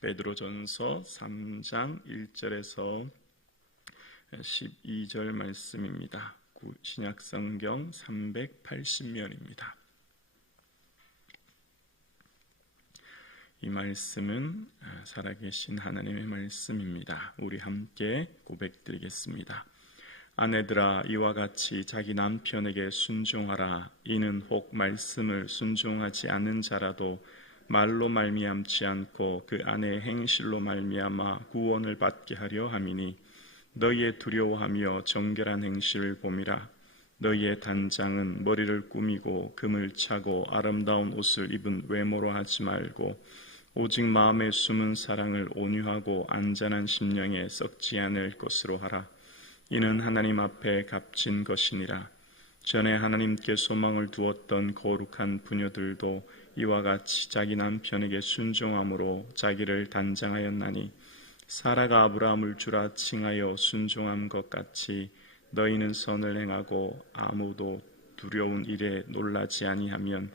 베드로전서 3장 1절에서 12절 말씀입니다. 신약성경 380면입니다. 이 말씀은 살아계신 하나님의 말씀입니다. 우리 함께 고백드리겠습니다. 아내들아, 이와 같이 자기 남편에게 순종하라. 이는 혹 말씀을 순종하지 않는 자라도 말로 말미암지 않고 그 아내의 행실로 말미암아 구원을 받게 하려 함이니, 너희의 두려워하며 정결한 행실을 봄이라. 너희의 단장은 머리를 꾸미고 금을 차고 아름다운 옷을 입은 외모로 하지 말고, 오직 마음에 숨은 사랑을 온유하고 안전한 심령에 썩지 않을 것으로 하라. 이는 하나님 앞에 값진 것이니라. 전에 하나님께 소망을 두었던 거룩한 부녀들도 이와 같이 자기 남편에게 순종함으로 자기를 단장하였나니, 사라가 아브라함을 주라 칭하여 순종한 것 같이 너희는 선을 행하고 아무도 두려운 일에 놀라지 아니하면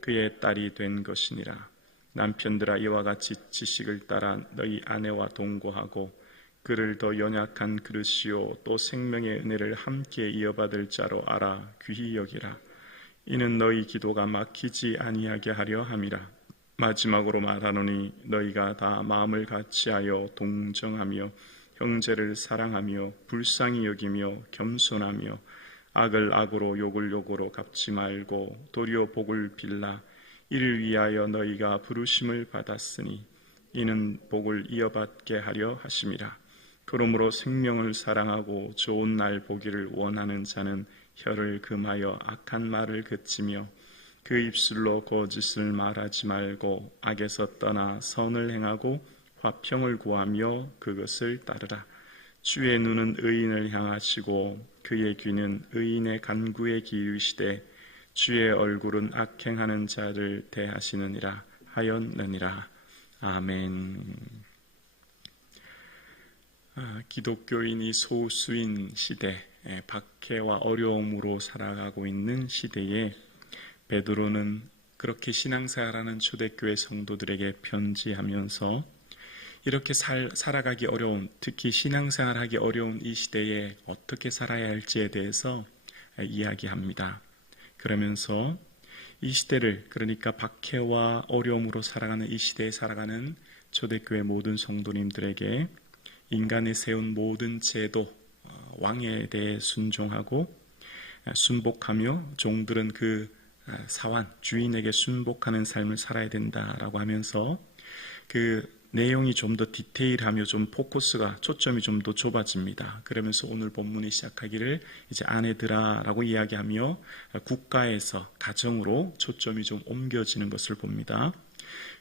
그의 딸이 된 것이니라. 남편들아, 이와 같이 지식을 따라 너희 아내와 동거하고 그를 더 연약한 그릇이요 또 생명의 은혜를 함께 이어받을 자로 알아 귀히 여기라. 이는 너희 기도가 막히지 아니하게 하려 함이라. 마지막으로 말하노니, 너희가 다 마음을 같이하여 동정하며 형제를 사랑하며 불쌍히 여기며 겸손하며 악을 악으로 욕을 욕으로 갚지 말고 도리어 복을 빌라. 이를 위하여 너희가 부르심을 받았으니 이는 복을 이어받게 하려 하심이라. 그러므로 생명을 사랑하고 좋은 날 보기를 원하는 자는 혀를 금하여 악한 말을 그치며 그 입술로 거짓을 말하지 말고 악에서 떠나 선을 행하고 화평을 구하며 그것을 따르라. 주의 눈은 의인을 향하시고 그의 귀는 의인의 간구에 기울이시되 주의 얼굴은 악행하는 자를 대하시느니라 하였느니라. 아멘. 기독교인이 소수인 시대, 박해와 어려움으로 살아가고 있는 시대에 베드로는 그렇게 신앙생활하는 초대교회 성도들에게 편지하면서 이렇게 살아가기 어려운, 특히 신앙생활하기 어려운 이 시대에 어떻게 살아야 할지에 대해서 이야기합니다. 그러면서 이 시대를, 그러니까 박해와 어려움으로 살아가는 이 시대에 살아가는 초대교회 모든 성도님들에게 인간이 세운 모든 제도, 왕에 대해 순종하고 순복하며 종들은 그 사환, 주인에게 순복하는 삶을 살아야 된다라고 하면서 그 내용이 좀 더 디테일하며 좀 포커스가, 초점이 좀 더 좁아집니다. 그러면서 오늘 본문이 시작하기를 이제 아내들아 라고 이야기하며 국가에서 가정으로 초점이 좀 옮겨지는 것을 봅니다.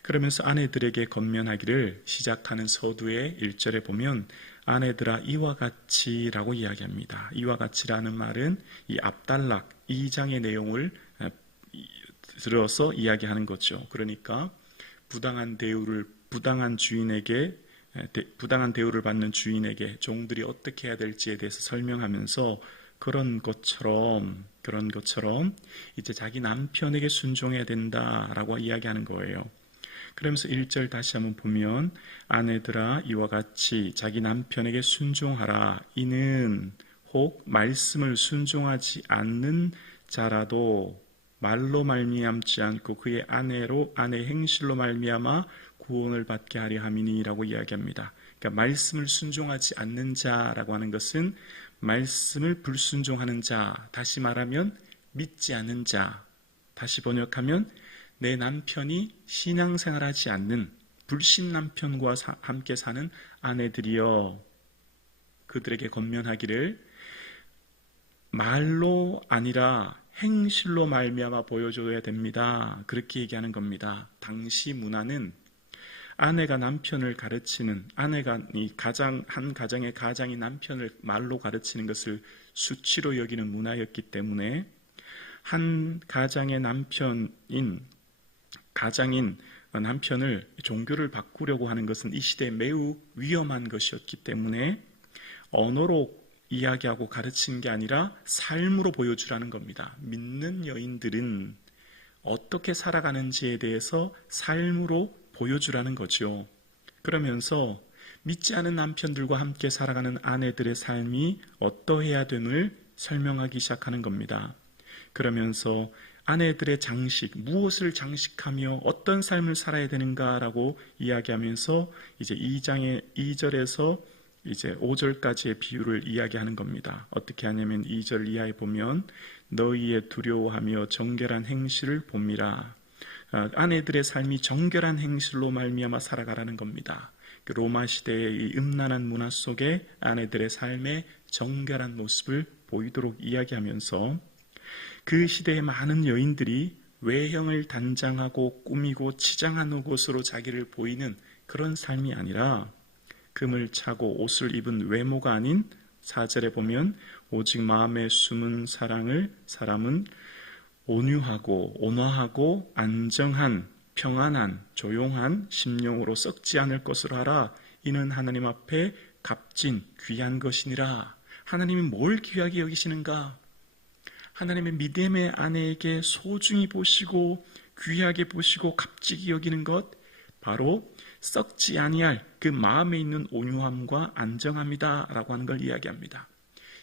그러면서 아내들에게 권면하기를 시작하는 서두의 1절에 보면 아내들아 이와 같이 라고 이야기합니다. 이와 같이라는 말은 이 압달락 2장의 내용을 들어서 이야기하는 거죠. 그러니까 부당한 대우를 받는 주인에게 종들이 어떻게 해야 될지에 대해서 설명하면서 그런 것처럼 이제 자기 남편에게 순종해야 된다라고 이야기하는 거예요. 그러면서 1절 다시 한번 보면 아내들아 이와 같이 자기 남편에게 순종하라. 이는 혹 말씀을 순종하지 않는 자라도 말로 말미암지 않고 그의 아내의 행실로 말미암아 구원을 받게 하려 함이니라고 이야기합니다. 그러니까 말씀을 순종하지 않는 자라고 하는 것은 말씀을 불순종하는 자, 다시 말하면 믿지 않는 자, 다시 번역하면 내 남편이 신앙생활하지 않는 불신 남편과 함께 사는 아내들이여, 그들에게 권면하기를 말로 아니라 행실로 말미암아 보여줘야 됩니다. 그렇게 얘기하는 겁니다. 당시 문화는 아내가 남편을 가르치는, 아내가 한 가정의 가장이 남편을 말로 가르치는 것을 수치로 여기는 문화였기 때문에 한 가장의 가장인 남편을 종교를 바꾸려고 하는 것은 이 시대에 매우 위험한 것이었기 때문에 언어로 이야기하고 가르치는 게 아니라 삶으로 보여주라는 겁니다. 믿는 여인들은 어떻게 살아가는지에 대해서 삶으로 보여주라는 거죠. 그러면서 믿지 않은 남편들과 함께 살아가는 아내들의 삶이 어떠해야 됨을 설명하기 시작하는 겁니다. 그러면서 아내들의 장식, 무엇을 장식하며 어떤 삶을 살아야 되는가라고 이야기하면서 이제 2장의 2절에서 이제 5절까지의 비유를 이야기하는 겁니다. 어떻게 하냐면 2절 이하에 보면 너희의 두려워하며 정결한 행실을 봅니다. 아내들의 삶이 정결한 행실로 말미암아 살아가라는 겁니다. 그 로마 시대의 이 음란한 문화 속에 아내들의 삶의 정결한 모습을 보이도록 이야기하면서 그 시대의 많은 여인들이 외형을 단장하고 꾸미고 치장한 것으로 자기를 보이는 그런 삶이 아니라 금을 차고 옷을 입은 외모가 아닌 4절에 보면 오직 마음에 숨은 사람은 온유하고 온화하고 안정한 평안한 조용한 심령으로 썩지 않을 것으로 하라. 이는 하나님 앞에 값진 귀한 것이니라. 하나님이 뭘 귀하게 여기시는가? 하나님의 믿음의 아내에게 소중히 보시고 귀하게 보시고 값지게 여기는 것, 바로 썩지 아니할 그 마음에 있는 온유함과 안정함이다 라고 하는 걸 이야기합니다.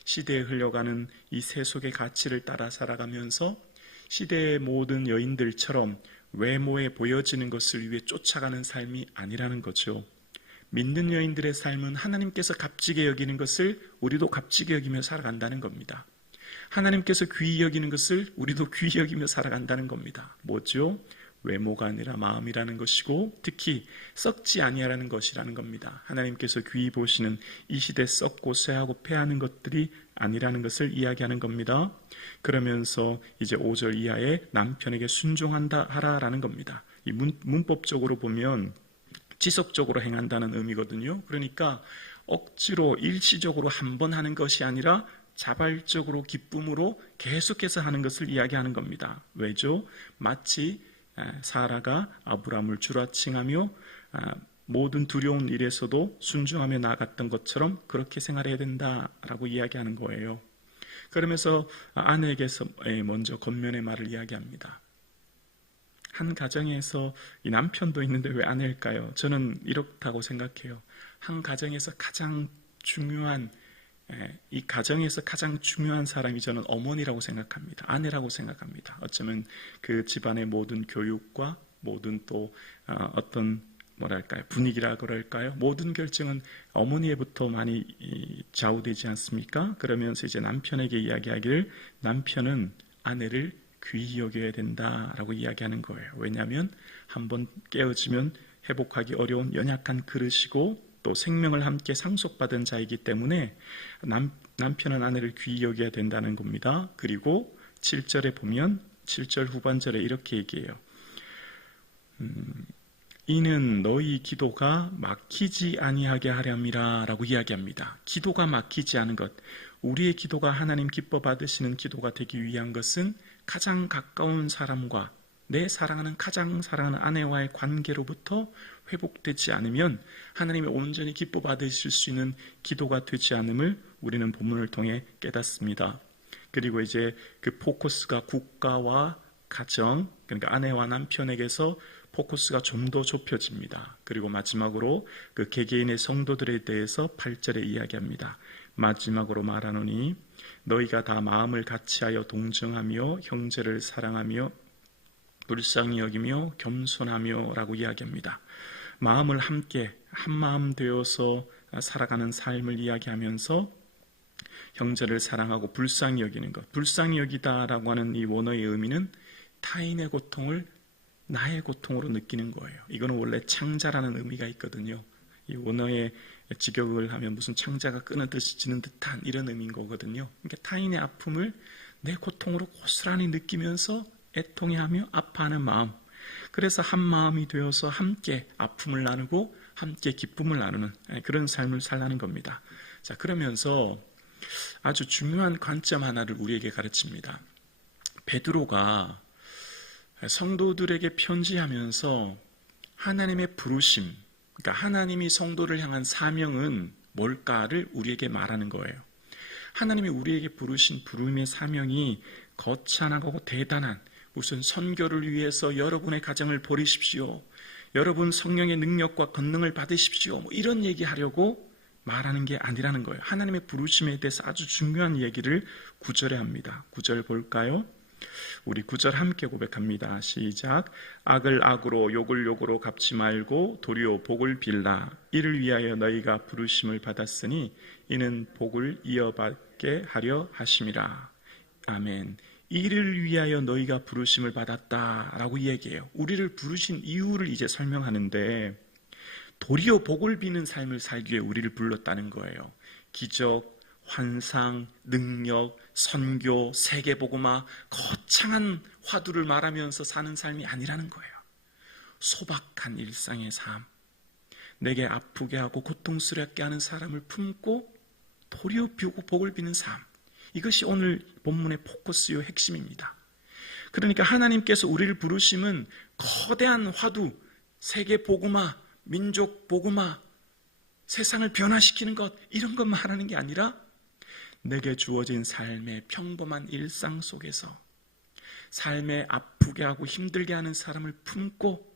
시대에 흘러가는 이 세속의 가치를 따라 살아가면서 시대의 모든 여인들처럼 외모에 보여지는 것을 위해 쫓아가는 삶이 아니라는 거죠. 믿는 여인들의 삶은 하나님께서 값지게 여기는 것을 우리도 값지게 여기며 살아간다는 겁니다. 하나님께서 귀히 여기는 것을 우리도 귀히 여기며 살아간다는 겁니다. 뭐죠? 외모가 아니라 마음이라는 것이고 특히 썩지 아니하라는 것이라는 겁니다. 하나님께서 귀히 보시는 이 시대 썩고 쇠하고 패하는 것들이 아니라는 것을 이야기하는 겁니다. 그러면서 이제 5절 이하에 남편에게 순종한다 하라라는 겁니다. 이 문법적으로 보면 지속적으로 행한다는 의미거든요. 그러니까 억지로 일시적으로 한 번 하는 것이 아니라 자발적으로 기쁨으로 계속해서 하는 것을 이야기하는 겁니다. 왜죠? 마치 사라가 아브라함을 주라칭하며 모든 두려운 일에서도 순종하며 나아갔던 것처럼 그렇게 생활해야 된다라고 이야기하는 거예요. 그러면서 아내에게서 먼저 겉면의 말을 이야기합니다. 한 가정에서 이 남편도 있는데 왜 아내일까요? 저는 이렇다고 생각해요. 한 가정에서 가장 중요한 이 가정에서 가장 중요한 사람이 저는 어머니라고 생각합니다. 아내라고 생각합니다. 어쩌면 그 집안의 모든 교육과 모든 또 어떤 뭐랄까요 분위기라 그럴까요? 모든 결정은 어머니에부터 많이 좌우되지 않습니까? 그러면서 이제 남편에게 이야기하기를 남편은 아내를 귀히 여겨야 된다라고 이야기하는 거예요. 왜냐하면 한번 깨어지면 회복하기 어려운 연약한 그릇이고 또 생명을 함께 상속받은 자이기 때문에 남편은 아내를 귀히 여겨야 된다는 겁니다. 그리고 7절에 보면 7절 후반절에 이렇게 얘기해요. 이는 너희 기도가 막히지 아니하게 하렴이라 라고 이야기합니다. 기도가 막히지 않은 것, 우리의 기도가 하나님 기뻐 받으시는 기도가 되기 위한 것은 가장 가까운 사람과 내 사랑하는 가장 사랑하는 아내와의 관계로부터 회복되지 않으면 하나님이 온전히 기뻐 받으실 수 있는 기도가 되지 않음을 우리는 본문을 통해 깨닫습니다. 그리고 이제 그 포커스가 국가와 가정, 그러니까 아내와 남편에게서 포커스가 좀 더 좁혀집니다. 그리고 마지막으로 그 개개인의 성도들에 대해서 8절에 이야기합니다. 마지막으로 말하노니 너희가 다 마음을 같이하여 동정하며 형제를 사랑하며 불쌍히 여기며 겸손하며 라고 이야기합니다. 마음을 함께 한마음 되어서 살아가는 삶을 이야기하면서 형제를 사랑하고 불쌍히 여기는 것, 불쌍히 여기다라고 하는 이 원어의 의미는 타인의 고통을 나의 고통으로 느끼는 거예요. 이거는 원래 창자라는 의미가 있거든요. 이 원어의 직역을 하면 무슨 창자가 끊어지는 듯한 이런 의미인 거거든요. 그러니까 타인의 아픔을 내 고통으로 고스란히 느끼면서 애통해하며 아파하는 마음. 그래서 한 마음이 되어서 함께 아픔을 나누고 함께 기쁨을 나누는 그런 삶을 살라는 겁니다. 자, 그러면서 아주 중요한 관점 하나를 우리에게 가르칩니다. 베드로가 성도들에게 편지하면서 하나님의 부르심, 그러니까 하나님이 성도를 향한 사명은 뭘까를 우리에게 말하는 거예요. 하나님이 우리에게 부르신 부름의 사명이 거창하고 대단한 무슨 선교를 위해서 여러분의 가정을 버리십시오. 여러분 성령의 능력과 권능을 받으십시오. 뭐 이런 얘기하려고 말하는 게 아니라는 거예요. 하나님의 부르심에 대해서 아주 중요한 얘기를 9절에 합니다. 9절 볼까요? 우리 9절 함께 고백합니다. 시작. 악을 악으로 욕을 욕으로 갚지 말고 도리어 복을 빌라. 이를 위하여 너희가 부르심을 받았으니 이는 복을 이어받게 하려 하심이라. 아멘. 이를 위하여 너희가 부르심을 받았다라고 얘기해요. 우리를 부르신 이유를 이제 설명하는데 도리어 복을 비는 삶을 살기 위해 우리를 불렀다는 거예요. 기적, 환상, 능력, 선교, 세계복음화, 거창한 화두를 말하면서 사는 삶이 아니라는 거예요. 소박한 일상의 삶, 내게 아프게 하고 고통스럽게 하는 사람을 품고 도리어 복을 비는 삶, 이것이 오늘 본문의 포커스요 핵심입니다. 그러니까 하나님께서 우리를 부르심은 거대한 화두, 세계복음화, 민족복음화, 세상을 변화시키는 것, 이런 것만 하라는 게 아니라 내게 주어진 삶의 평범한 일상 속에서 삶에 아프게 하고 힘들게 하는 사람을 품고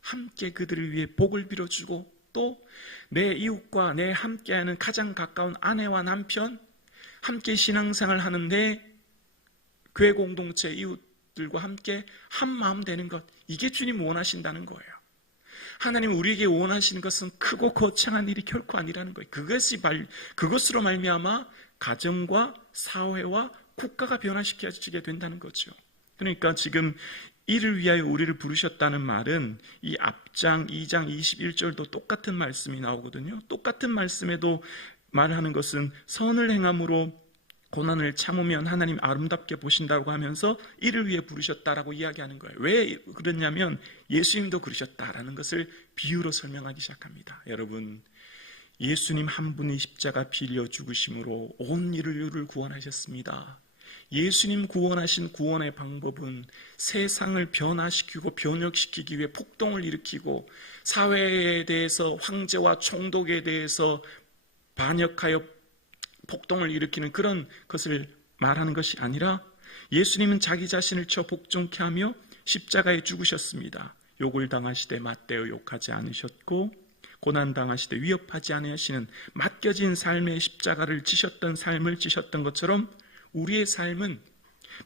함께 그들을 위해 복을 빌어주고 또 내 이웃과 내 함께하는 가장 가까운 아내와 남편, 함께 신앙생활 하는 내 교회 공동체 이웃들과 함께 한 마음 되는 것, 이게 주님 원하신다는 거예요. 하나님 우리에게 원하시는 것은 크고 거창한 일이 결코 아니라는 거예요. 그것으로 말미암아 가정과 사회와 국가가 변화시켜지게 된다는 거죠. 그러니까 지금 이를 위하여 우리를 부르셨다는 말은 이 앞장 2장 21절도 똑같은 말씀이 나오거든요. 똑같은 말씀에도 말하는 것은 선을 행함으로 고난을 참으면 하나님 아름답게 보신다고 하면서 이를 위해 부르셨다라고 이야기하는 거예요. 왜 그러냐면 예수님도 그러셨다라는 것을 비유로 설명하기 시작합니다. 여러분, 예수님 한 분이 십자가 빌려 죽으심으로 온 인류를 구원하셨습니다. 예수님 구원하신 구원의 방법은 세상을 변화시키고 변혁시키기 위해 폭동을 일으키고 사회에 대해서 황제와 총독에 대해서 반역하여 폭동을 일으키는 그런 것을 말하는 것이 아니라 예수님은 자기 자신을 쳐 복종케 하며 십자가에 죽으셨습니다. 욕을 당하시되 맞대어 욕하지 않으셨고 고난당하시되 위협하지 않으시는 맡겨진 삶의 십자가를 지셨던 삶을 지셨던 것처럼 우리의 삶은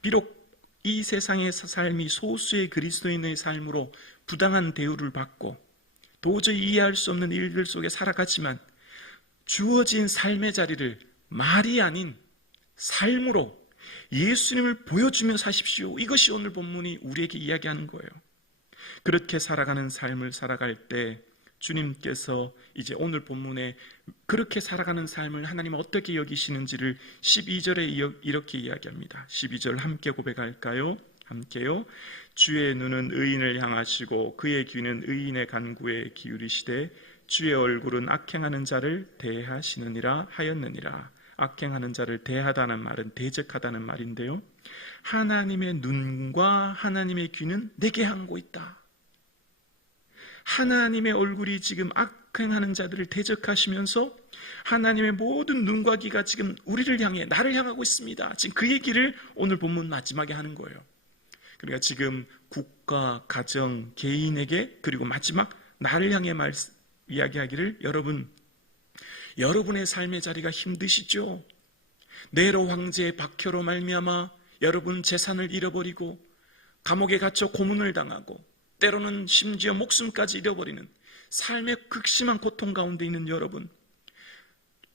비록 이 세상의 삶이 소수의 그리스도인의 삶으로 부당한 대우를 받고 도저히 이해할 수 없는 일들 속에 살아가지만 주어진 삶의 자리를 말이 아닌 삶으로 예수님을 보여주며 사십시오. 이것이 오늘 본문이 우리에게 이야기하는 거예요. 그렇게 살아가는 삶을 살아갈 때 주님께서 이제 오늘 본문에 그렇게 살아가는 삶을 하나님 어떻게 여기시는지를 12절에 이렇게 이야기합니다. 12절 함께 고백할까요? 함께요. 주의 눈은 의인을 향하시고 그의 귀는 의인의 간구에 기울이시되 주의 얼굴은 악행하는 자를 대하시느니라 하였느니라. 악행하는 자를 대하다는 말은 대적하다는 말인데요. 하나님의 눈과 하나님의 귀는 내게 향하고 있다. 하나님의 얼굴이 지금 악행하는 자들을 대적하시면서 하나님의 모든 눈과 귀가 지금 우리를 향해 나를 향하고 있습니다. 지금 그 얘기를 오늘 본문 마지막에 하는 거예요. 그러니까 지금 국가, 가정, 개인에게 그리고 마지막 나를 향해 이야기하기를 여러분의 삶의 자리가 힘드시죠? 네로 황제의 박해로 말미암아 여러분 재산을 잃어버리고 감옥에 갇혀 고문을 당하고 때로는 심지어 목숨까지 잃어버리는 삶의 극심한 고통 가운데 있는 여러분,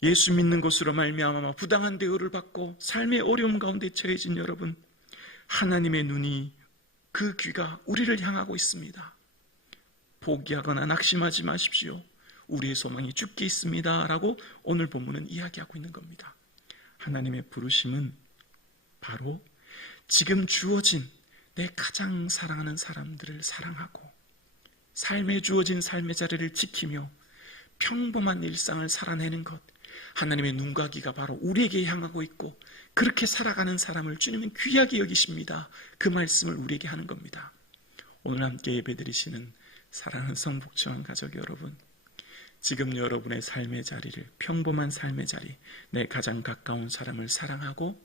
예수 믿는 것으로 말미암아 부당한 대우를 받고 삶의 어려움 가운데 처해진 여러분, 하나님의 눈이 그 귀가 우리를 향하고 있습니다. 포기하거나 낙심하지 마십시오. 우리의 소망이 주께 있습니다 라고 오늘 본문은 이야기하고 있는 겁니다. 하나님의 부르심은 바로 지금 주어진 내 가장 사랑하는 사람들을 사랑하고 삶에 주어진 삶의 자리를 지키며 평범한 일상을 살아내는 것, 하나님의 눈과 귀가 바로 우리에게 향하고 있고 그렇게 살아가는 사람을 주님은 귀하게 여기십니다. 그 말씀을 우리에게 하는 겁니다. 오늘 함께 예배드리시는 사랑하는 성북청 가족 여러분, 지금 여러분의 삶의 자리를, 평범한 삶의 자리, 내 가장 가까운 사람을 사랑하고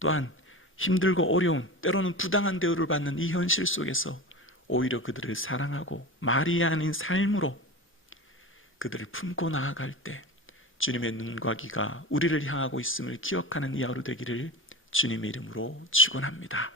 또한 힘들고 어려운, 때로는 부당한 대우를 받는 이 현실 속에서 오히려 그들을 사랑하고 말이 아닌 삶으로 그들을 품고 나아갈 때 주님의 눈과 귀가 우리를 향하고 있음을 기억하는 이 하루 되기를 주님의 이름으로 축원합니다.